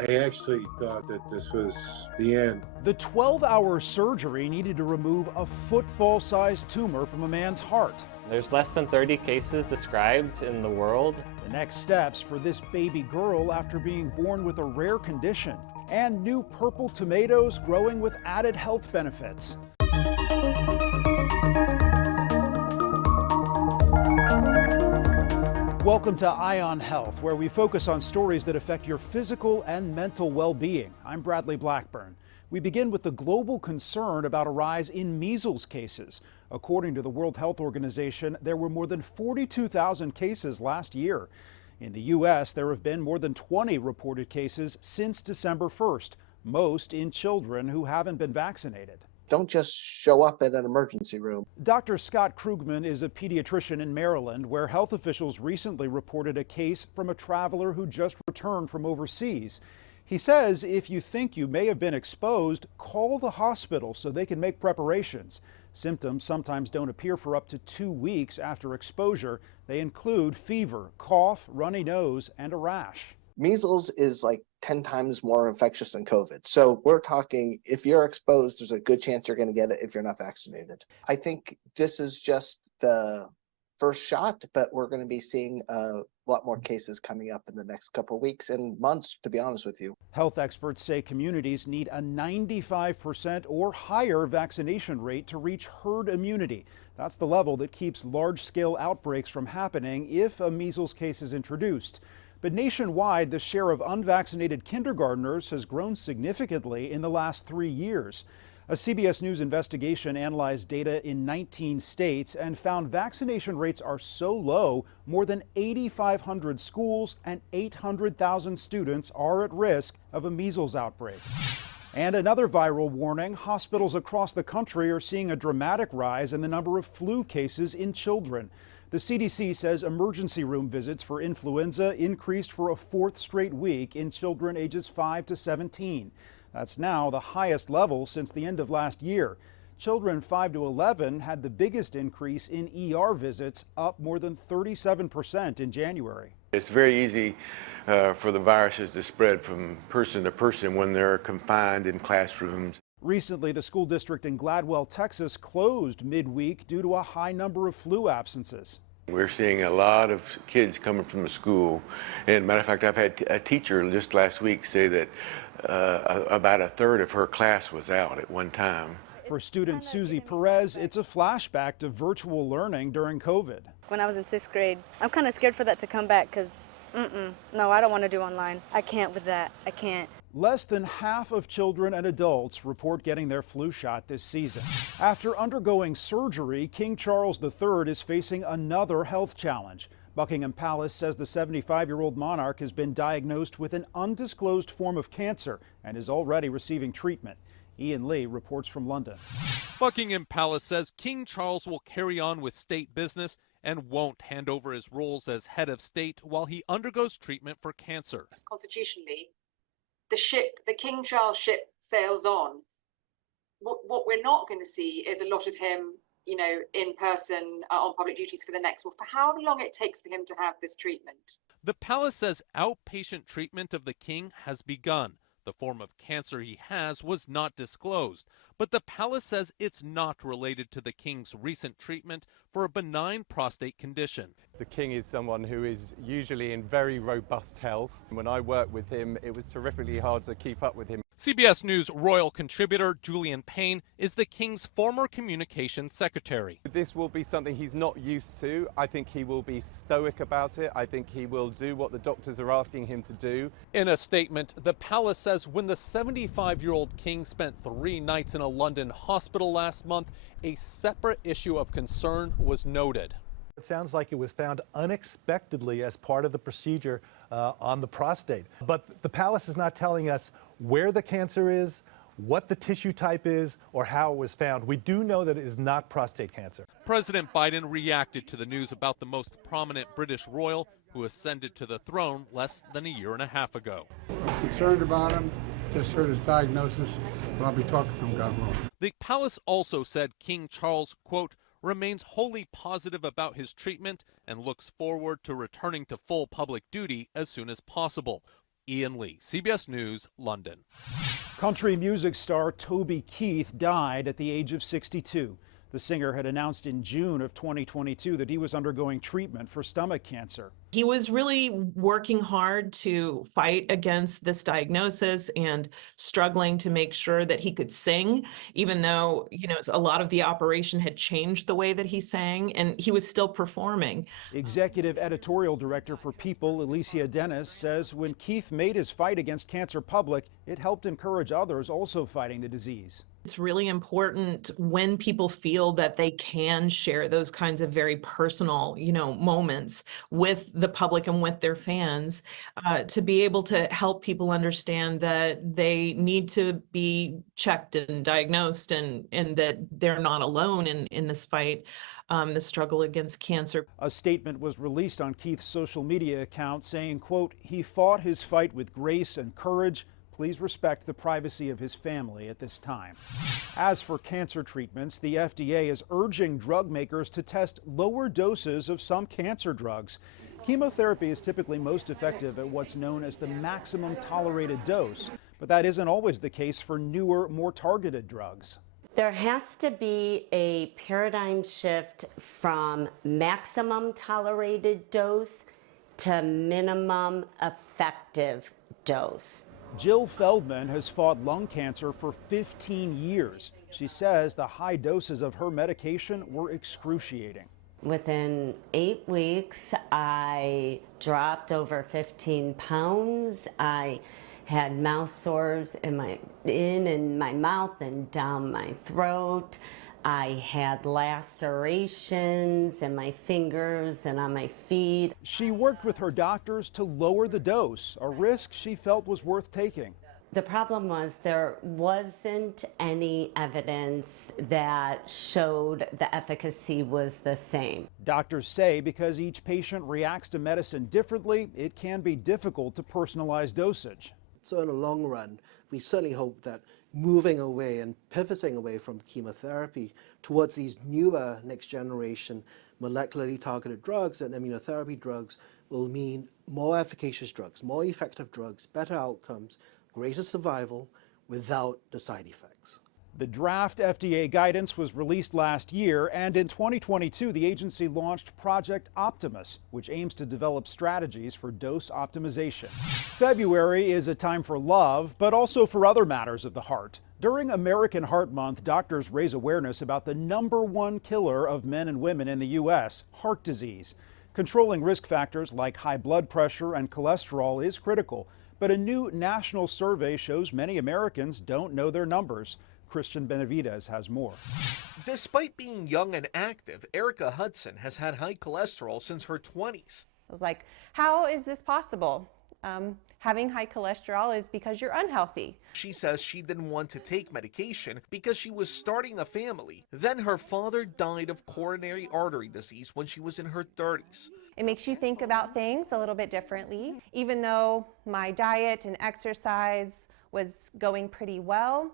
I actually thought that this was the end. The 12-hour surgery needed to remove a football-sized tumor from a man's heart. There's less than 30 cases described in the world. The next steps for this baby girl after being born with a rare condition, and new purple tomatoes growing with added health benefits. Welcome to Eye on Health, where we focus on stories that affect your physical and mental well-being. I'm Bradley Blackburn. We begin with the global concern about a rise in measles cases. According to the World Health Organization, there were more than 42,000 cases last year. In the U.S., there have been more than 20 reported cases since December 1st, most in children who haven't been vaccinated. Don't just show up at an emergency room. Dr. Scott Krugman is a pediatrician in Maryland, where health officials recently reported a case from a traveler who just returned from overseas. He says if you think you may have been exposed, call the hospital so they can make preparations. Symptoms sometimes don't appear for up to 2 weeks after exposure. They include fever, cough, runny nose, and a rash. Measles is like 10 times more infectious than COVID. So we're talking, if you're exposed, there's a good chance you're going to get it if you're not vaccinated. I think this is just the first shot, but we're going to be seeing a lot more cases coming up in the next couple of weeks and months, to be honest with you. Health experts say communities need a 95% or higher vaccination rate to reach herd immunity. That's the level that keeps large-scale outbreaks from happening if a measles case is introduced. But nationwide, the share of unvaccinated kindergartners has grown significantly in the last 3 years. A CBS News investigation analyzed data in 19 states and found vaccination rates are so low, more than 8,500 schools and 800,000 students are at risk of a measles outbreak. And another viral warning, hospitals across the country are seeing a dramatic rise in the number of flu cases in children. The CDC says emergency room visits for influenza increased for a 4th straight week in children ages 5 to 17. That's now the highest level since the end of last year. Children 5 to 11 had the biggest increase in ER visits, up more than 37% in January. It's very easy for the viruses to spread from person to person when they're confined in classrooms. Recently, the school district in Gladwell, Texas, closed midweek due to a high number of flu absences. We're seeing a lot of kids coming from the school. And matter of fact, I've had a teacher just last week say that about a third of her class was out at one time. For student Susie Perez, it's a flashback to virtual learning during COVID. When I was in 6th grade, I'm kind of scared for that to come back because, no, I don't want to do online. I can't with that. I can't. Less than half of children and adults report getting their flu shot this season. After undergoing surgery, King Charles III is facing another health challenge. Buckingham Palace says the 75-year-old monarch has been diagnosed with an undisclosed form of cancer and is already receiving treatment. Ian Lee reports from London. Buckingham Palace says King Charles will carry on with state business and won't hand over his roles as head of state while he undergoes treatment for cancer. Constitutionally, the King Charles ship sails on. What we're not going to see is a lot of him, in person on public duties for how long it takes for him to have this treatment. The palace says outpatient treatment of the king has begun. The form of cancer he has was not disclosed, but the palace says it's not related to the king's recent treatment for a benign prostate condition. The king is someone who is usually in very robust health. When I worked with him, it was terrifically hard to keep up with him. CBS News royal contributor Julian Payne is the king's former communications secretary. This will be something he's not used to. I think he will be stoic about it. I think he will do what the doctors are asking him to do. In a statement, the palace says when the 75-year-old king spent 3 nights in a London hospital last month, a separate issue of concern was noted. It sounds like it was found unexpectedly as part of the procedure on the prostate. But the palace is not telling us where the cancer is, what the tissue type is, or how it was found. We do know that it is not prostate cancer. President Biden reacted to the news about the most prominent British royal who ascended to the throne less than a year and a half ago. I'm concerned about him. Just heard his diagnosis, but I'll be talking to him, God willing. The palace also said King Charles, quote, remains wholly positive about his treatment and looks forward to returning to full public duty as soon as possible. Ian Lee, CBS News, London. Country music star Toby Keith died at the age of 62. The singer had announced in June of 2022 that he was undergoing treatment for stomach cancer. He was really working hard to fight against this diagnosis and struggling to make sure that he could sing, even though, a lot of the operation had changed the way that he sang, and he was still performing. Executive editorial director for People, Alicia Dennis, says when Keith made his fight against cancer public, it helped encourage others also fighting the disease. It's really important when people feel that they can share those kinds of very personal, moments with the public and with their fans, to be able to help people understand that they need to be checked and diagnosed and that they're not alone in this fight, the struggle against cancer. A statement was released on Keith's social media account saying, quote, "He fought his fight with grace and courage. Please respect the privacy of his family at this time." As for cancer treatments, the FDA is urging drug makers to test lower doses of some cancer drugs. Chemotherapy is typically most effective at what's known as the maximum tolerated dose, but that isn't always the case for newer, more targeted drugs. There has to be a paradigm shift from maximum tolerated dose to minimum effective dose. Jill Feldman has fought lung cancer for 15 years. She says the high doses of her medication were excruciating. Within 8 weeks, I dropped over 15 pounds. I had mouth sores in my mouth and down my throat. I had lacerations in my fingers and on my feet. She worked with her doctors to lower the dose, a risk she felt was worth taking. The problem was there wasn't any evidence that showed the efficacy was the same. Doctors say because each patient reacts to medicine differently, it can be difficult to personalize dosage. So in the long run, we certainly hope that moving away and pivoting away from chemotherapy towards these newer next generation molecularly targeted drugs and immunotherapy drugs will mean more efficacious drugs, more effective drugs, better outcomes, greater survival without the side effects. The draft FDA guidance was released last year, and in 2022, the agency launched Project Optimus, which aims to develop strategies for dose optimization. February is a time for love, but also for other matters of the heart. During American Heart Month, doctors raise awareness about the #1 killer of men and women in the U.S., heart disease. Controlling risk factors like high blood pressure and cholesterol is critical, but a new national survey shows many Americans don't know their numbers. Christian Benavides has more. Despite being young and active, Erica Hudson has had high cholesterol since her 20s. I was like, how is this possible? Having high cholesterol is because you're unhealthy. She says she didn't want to take medication because she was starting a family. Then her father died of coronary artery disease when she was in her 30s. It makes you think about things a little bit differently. Even though my diet and exercise was going pretty well,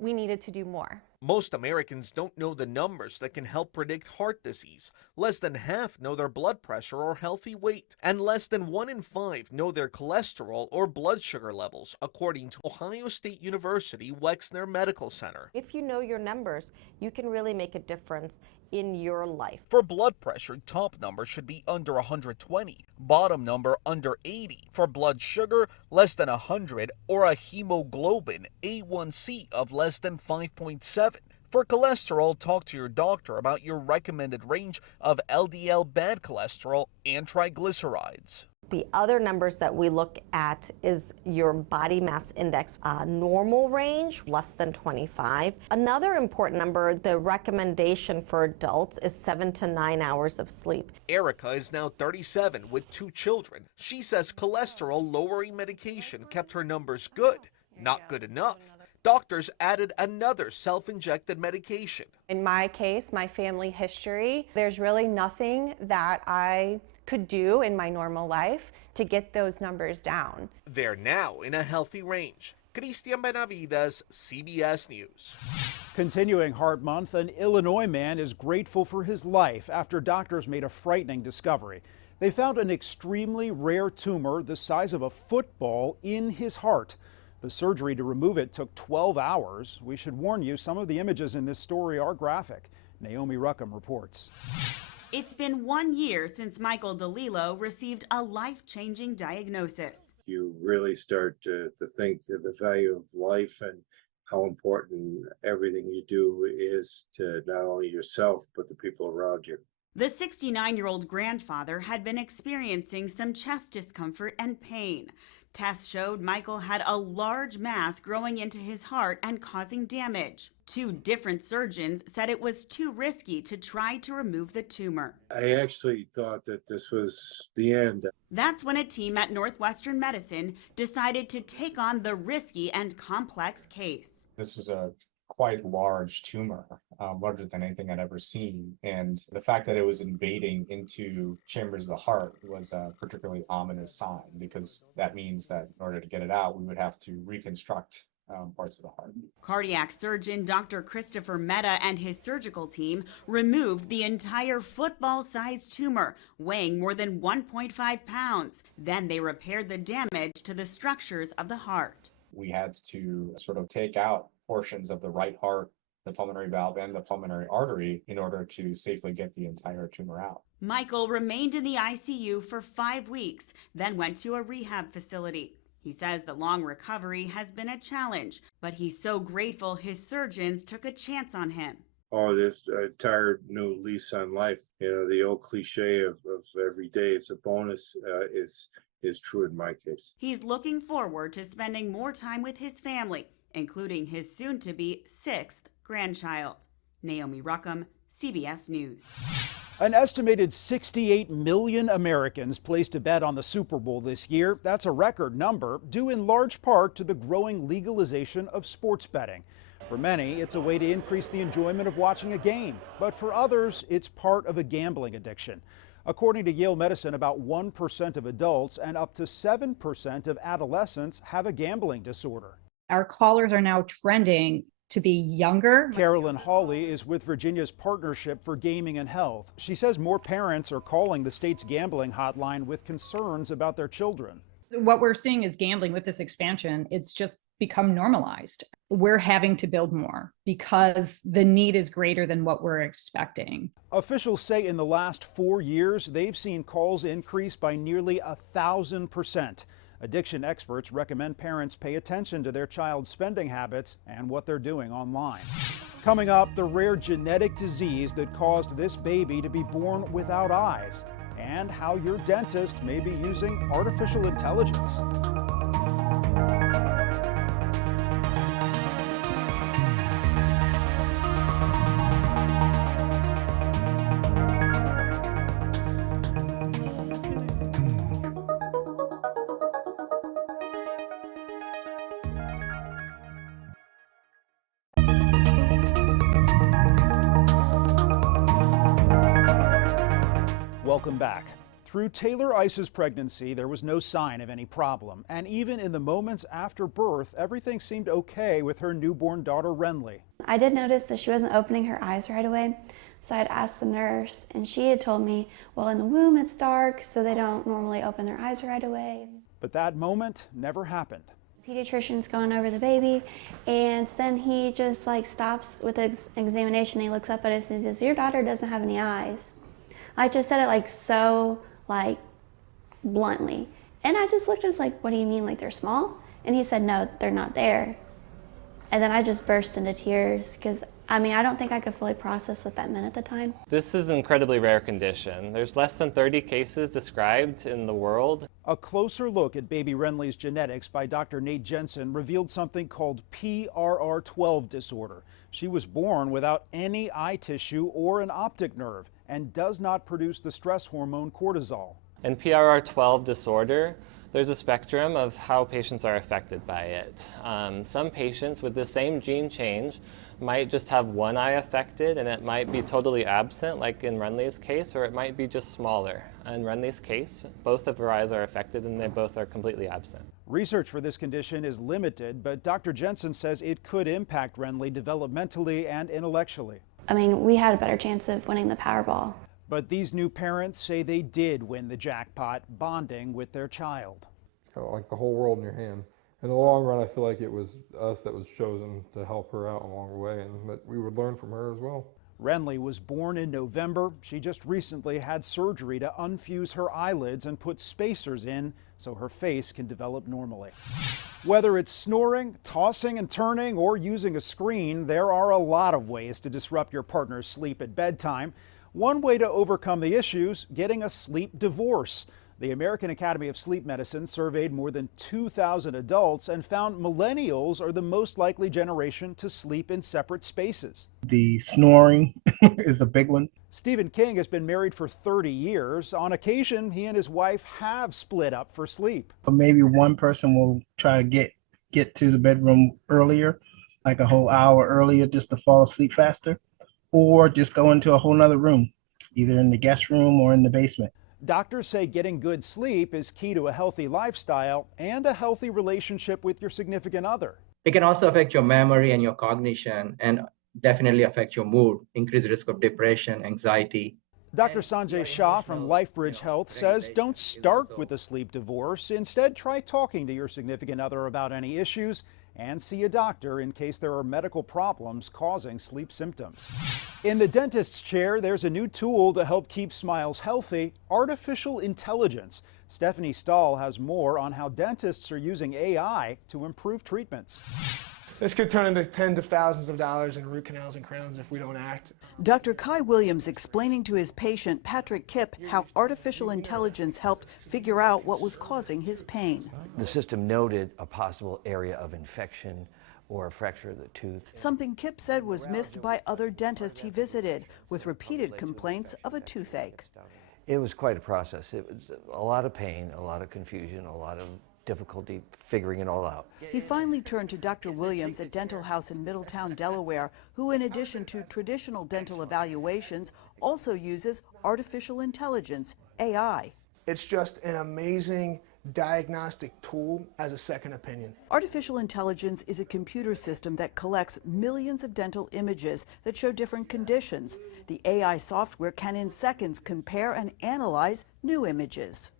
we needed to do more. Most Americans don't know the numbers that can help predict heart disease. Less than half know their blood pressure or healthy weight, and less than 1 in 5 know their cholesterol or blood sugar levels, according to Ohio State University Wexner Medical Center. If you know your numbers, you can really make a difference in your life. For blood pressure, top number should be under 120, bottom number under 80. For blood sugar, less than 100, or a hemoglobin A1C of less than 5.7. For cholesterol, talk to your doctor about your recommended range of LDL bad cholesterol and triglycerides. The other numbers that we look at is your body mass index, normal range, less than 25. Another important number, the recommendation for adults, is 7 to 9 hours of sleep. Erica is now 37 with 2 children. She says cholesterol lowering medication kept her numbers good, not good enough. Doctors added another self-injected medication. In my case, my family history, there's really nothing that I could do in my normal life to get those numbers down. They're now in a healthy range. Christian Benavides, CBS News. Continuing Heart Month, an Illinois man is grateful for his life after doctors made a frightening discovery. They found an extremely rare tumor the size of a football in his heart. The surgery to remove it took 12 hours. We should warn you, some of the images in this story are graphic. Naomi Ruckham reports. It's been 1 year since Michael DeLillo received a life-changing diagnosis. You really start to think of the value of life and how important everything you do is to not only yourself, but the people around you. The 69-year-old grandfather had been experiencing some chest discomfort and pain. Tests showed Michael had a large mass growing into his heart and causing damage. 2 different surgeons said it was too risky to try to remove the tumor. I actually thought that this was the end. That's when a team at Northwestern Medicine decided to take on the risky and complex case. This was a quite large tumor, larger than anything I'd ever seen. And the fact that it was invading into chambers of the heart was a particularly ominous sign, because that means that in order to get it out, we would have to reconstruct parts of the heart. Cardiac surgeon Dr. Christopher Mehta and his surgical team removed the entire football-sized tumor, weighing more than 1.5 pounds. Then they repaired the damage to the structures of the heart. We had to sort of take out portions of the right heart, the pulmonary valve, and the pulmonary artery in order to safely get the entire tumor out. Michael remained in the ICU for 5 weeks, then went to a rehab facility. He says the long recovery has been a challenge, but he's so grateful his surgeons took a chance on him. Oh, this entire new lease on life. You know, the old cliche of every day it's a bonus is true in my case. He's looking forward to spending more time with his family, including his soon-to-be 6th grandchild. Naomi Ruckham, CBS News. An estimated 68 million Americans placed a bet on the Super Bowl this year. That's a record number, due in large part to the growing legalization of sports betting. For many, it's a way to increase the enjoyment of watching a game, but for others, it's part of a gambling addiction. According to Yale Medicine, about 1% of adults and up to 7% of adolescents have a gambling disorder. Our callers are now trending to be younger. Carolyn Hawley is with Virginia's Partnership for Gaming and Health. She says more parents are calling the state's gambling hotline with concerns about their children. What we're seeing is gambling with this expansion. It's just become normalized. We're having to build more because the need is greater than what we're expecting. Officials say in the last 4 years, they've seen calls increase by nearly 1,000%. Addiction experts recommend parents pay attention to their child's spending habits and what they're doing online. Coming up, the rare genetic disease that caused this baby to be born without eyes, and how your dentist may be using artificial intelligence. Welcome back. Through Taylor Ice's pregnancy, there was no sign of any problem. And even in the moments after birth, everything seemed okay with her newborn daughter, Renly. I did notice that she wasn't opening her eyes right away. So I'd asked the nurse, and she had told me, well, in the womb it's dark, so they don't normally open their eyes right away. But that moment never happened. The pediatrician's going over the baby, and then he just stops with the examination. He looks up at us and says, your daughter doesn't have any eyes. I just said it so bluntly. And I just looked at us what do you mean, they're small? And he said, no, they're not there. And then I just burst into tears because, I don't think I could fully process what that meant at the time. This is an incredibly rare condition. There's less than 30 cases described in the world. A closer look at baby Renly's genetics by Dr. Nate Jensen revealed something called PRR12 disorder. She was born without any eye tissue or an optic nerve and does not produce the stress hormone cortisol. In PRR12 disorder, there's a spectrum of how patients are affected by it. Some patients with the same gene change might just have one eye affected and it might be totally absent, like in Renly's case, or it might be just smaller. In Renly's case, both of her eyes are affected and they both are completely absent. Research for this condition is limited, but Dr. Jensen says it could impact Renly developmentally and intellectually. We had a better chance of winning the Powerball. But these new parents say they did win the jackpot, bonding with their child. Kind of like the whole world in your hand. In the long run, I feel like it was us that was chosen to help her out along the way, and that we would learn from her as well. Renly was born in November. She just recently had surgery to unfuse her eyelids and put spacers in so her face can develop normally. Whether it's snoring, tossing and turning, or using a screen, there are a lot of ways to disrupt your partner's sleep at bedtime. One way to overcome the issues, getting a sleep divorce. The American Academy of Sleep Medicine surveyed more than 2,000 adults and found millennials are the most likely generation to sleep in separate spaces. The snoring is the big one. Stephen King has been married for 30 years. On occasion, he and his wife have split up for sleep. Maybe one person will try to get to the bedroom earlier, like a whole hour earlier, just to fall asleep faster, or just go into a whole nother room, either in the guest room or in the basement. Doctors say getting good sleep is key to a healthy lifestyle and a healthy relationship with your significant other. It can also affect your memory and your cognition, and definitely affect your mood, increase the risk of depression, anxiety. Dr. Sanjay Shah from LifeBridge Health says don't start with a sleep divorce. Instead, try talking to your significant other about any issues and see a doctor in case there are medical problems causing sleep symptoms. In the dentist's chair, there's a new tool to help keep smiles healthy: artificial intelligence. Stephanie Stahl has more on how dentists are using AI to improve treatments. This could turn into tens of thousands of dollars in root canals and crowns if we don't act. Dr. Kai Williams explaining to his patient, Patrick Kipp, how artificial intelligence helped figure out what was causing his pain. The system noted a possible area of infection or a fracture of the tooth. Something Kipp said was missed by other dentists he visited, with repeated complaints of a toothache. It was quite a process. It was a lot of pain, a lot of confusion, a lot of difficulty figuring it all out. He finally turned to Dr. Williams at Dental House in Middletown, Delaware, who in addition to traditional dental evaluations also uses artificial intelligence, AI. It's just an amazing diagnostic tool as a second opinion. Artificial intelligence is a computer system that collects millions of dental images that show different conditions. The AI software can in seconds compare and analyze new images.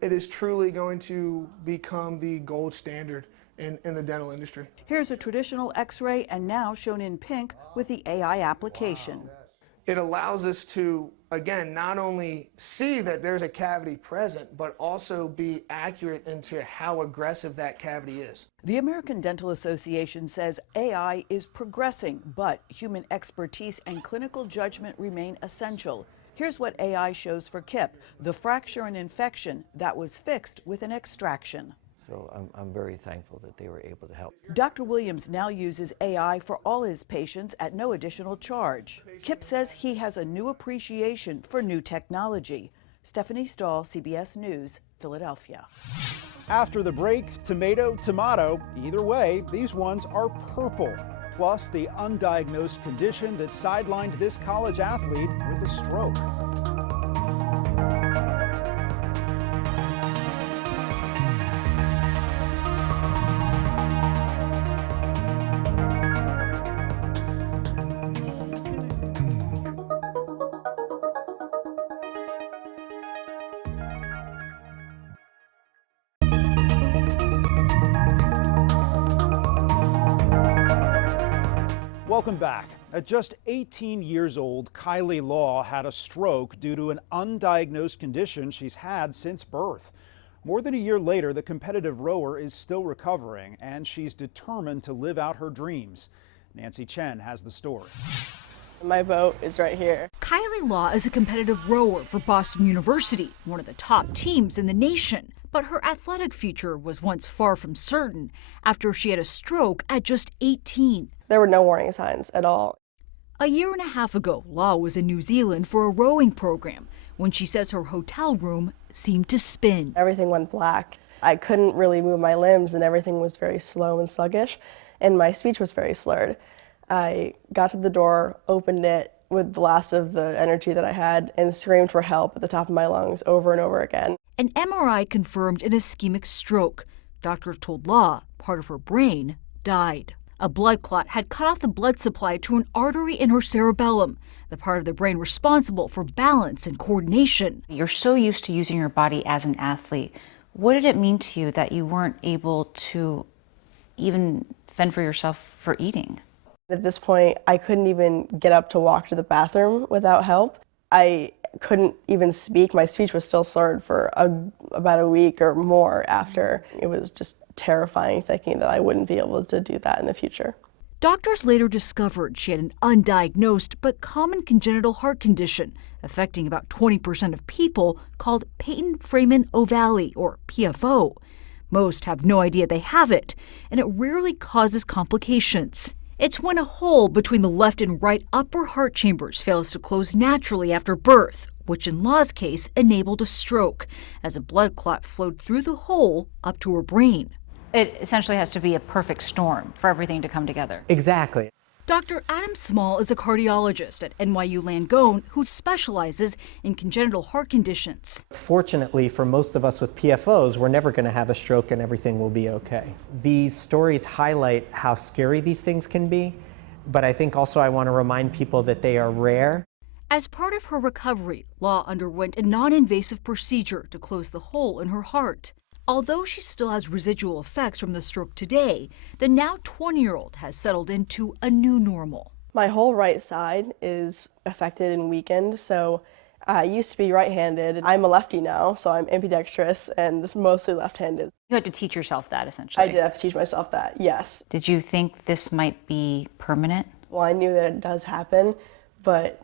It is truly going to become the gold standard in the dental industry. Here's a traditional x-ray, and now shown in pink with the AI application. It allows us to, again, not only see that there's a cavity present, but also be accurate into how aggressive that cavity is. The American Dental Association says AI is progressing, but human expertise and clinical judgment remain essential. Here's what AI shows for Kipp: the fracture and infection that was fixed with an extraction. So I'm very thankful that they were able to help. Dr. Williams now uses AI for all his patients at no additional charge. Kipp says he has a new appreciation for new technology. Stephanie Stahl, CBS News, Philadelphia. After the break, tomato, tomato. Either way, these ones are purple. Plus the undiagnosed condition that sidelined this college athlete with a stroke. Welcome back. At just 18 years old, Kylie Law had a stroke due to an undiagnosed condition she's had since birth. More than a year later, the competitive rower is still recovering, and she's determined to live out her dreams. Nancy Chen has the story. My vote is right here. Kylie Law is a competitive rower for Boston University, one of the top teams in the nation. But her athletic future was once far from certain after she had a stroke at just 18. There were no warning signs at all. A year and a half ago, Law was in New Zealand for a rowing program when she says her hotel room seemed to spin. Everything went black. I couldn't really move my limbs and everything was very slow and sluggish, and my speech was very slurred. I got to the door, opened it with the last of the energy that I had, and screamed for help at the top of my lungs over and over again. An MRI confirmed an ischemic stroke. Doctors told Law part of her brain died. A blood clot had cut off the blood supply to an artery in her cerebellum, the part of the brain responsible for balance and coordination. You're so used to using your body as an athlete. What did it mean to you that you weren't able to even fend for yourself for eating? At this point, I couldn't even get up to walk to the bathroom without help. I couldn't even speak. My speech was still slurred for about a week or more after. It was just terrifying thinking that I wouldn't be able to do that in the future. Doctors later discovered she had an undiagnosed but common congenital heart condition affecting about 20% of people called patent-Freeman-Ovalle, or PFO. Most have no idea they have it, and it rarely causes complications. It's when a hole between the left and right upper heart chambers fails to close naturally after birth, which in Law's case enabled a stroke, as a blood clot flowed through the hole up to her brain. It essentially has to be a perfect storm for everything to come together. Exactly. Dr. Adam Small is a cardiologist at NYU Langone who specializes in congenital heart conditions. Fortunately, for most of us with PFOs, we're never going to have a stroke and everything will be okay. These stories highlight how scary these things can be, but I think also I want to remind people that they are rare. As part of her recovery, Law underwent a non-invasive procedure to close the hole in her heart. Although she still has residual effects from the stroke today, the now 20-year-old has settled into a new normal. My whole right side is affected and weakened, so I used to be right-handed. I'm a lefty now, so I'm ambidextrous and mostly left-handed. You had to teach yourself that, essentially. I did have to teach myself that, yes. Did you think this might be permanent? Well, I knew that it does happen, but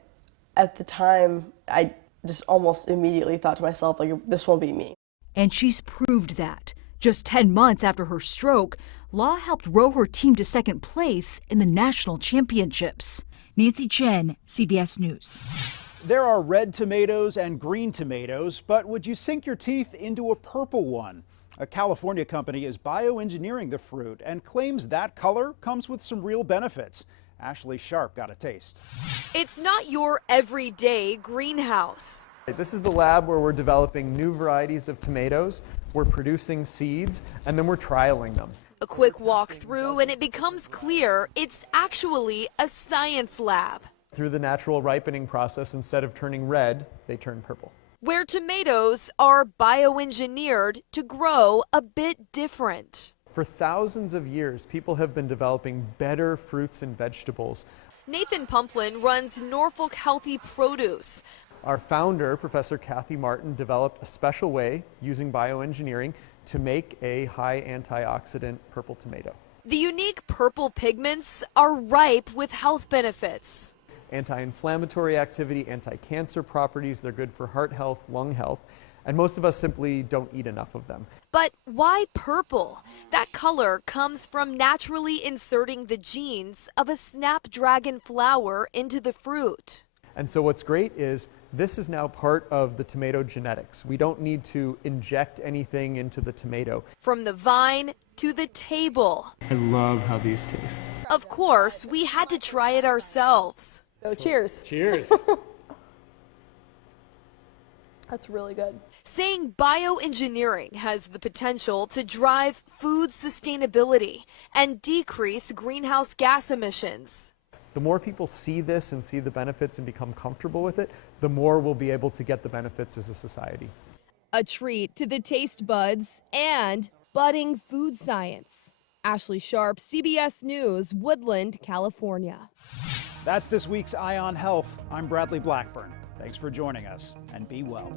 at the time, I just almost immediately thought to myself, like, this won't be me. And she's proved that. Just 10 months after her stroke, Law helped row her team to second place in the national championships. Nancy Chen, CBS News. There are red tomatoes and green tomatoes, but would you sink your teeth into a purple one? A California company is bioengineering the fruit and claims that color comes with some real benefits. Ashley Sharp got a taste. It's not your everyday greenhouse. This is the lab where we're developing new varieties of tomatoes, we're producing seeds, and then we're trialing them. A quick walk through and it becomes clear it's actually a science lab. Through the natural ripening process, instead of turning red, they turn purple. Where tomatoes are bioengineered to grow a bit different. For thousands of years, people have been developing better fruits and vegetables. Nathan Pumplin runs Norfolk Healthy Produce. Our founder, Professor Kathy Martin, developed a special way using bioengineering to make a high antioxidant purple tomato. The unique purple pigments are ripe with health benefits. Anti-inflammatory activity, anti-cancer properties, they're good for heart health, lung health, and most of us simply don't eat enough of them. But why purple? That color comes from naturally inserting the genes of a snapdragon flower into the fruit. And so what's great is this is now part of the tomato genetics. We don't need to inject anything into the tomato. From the vine to the table. I love how these taste. Of course, we had to try it ourselves. So cheers. Cheers. That's really good. Saying bioengineering has the potential to drive food sustainability and decrease greenhouse gas emissions. The more people see this and see the benefits and become comfortable with it, the more we'll be able to get the benefits as a society. A treat to the taste buds and budding food science. Ashley Sharp, CBS News, Woodland, California. That's this week's Eye on Health. I'm Bradley Blackburn. Thanks for joining us, and be well.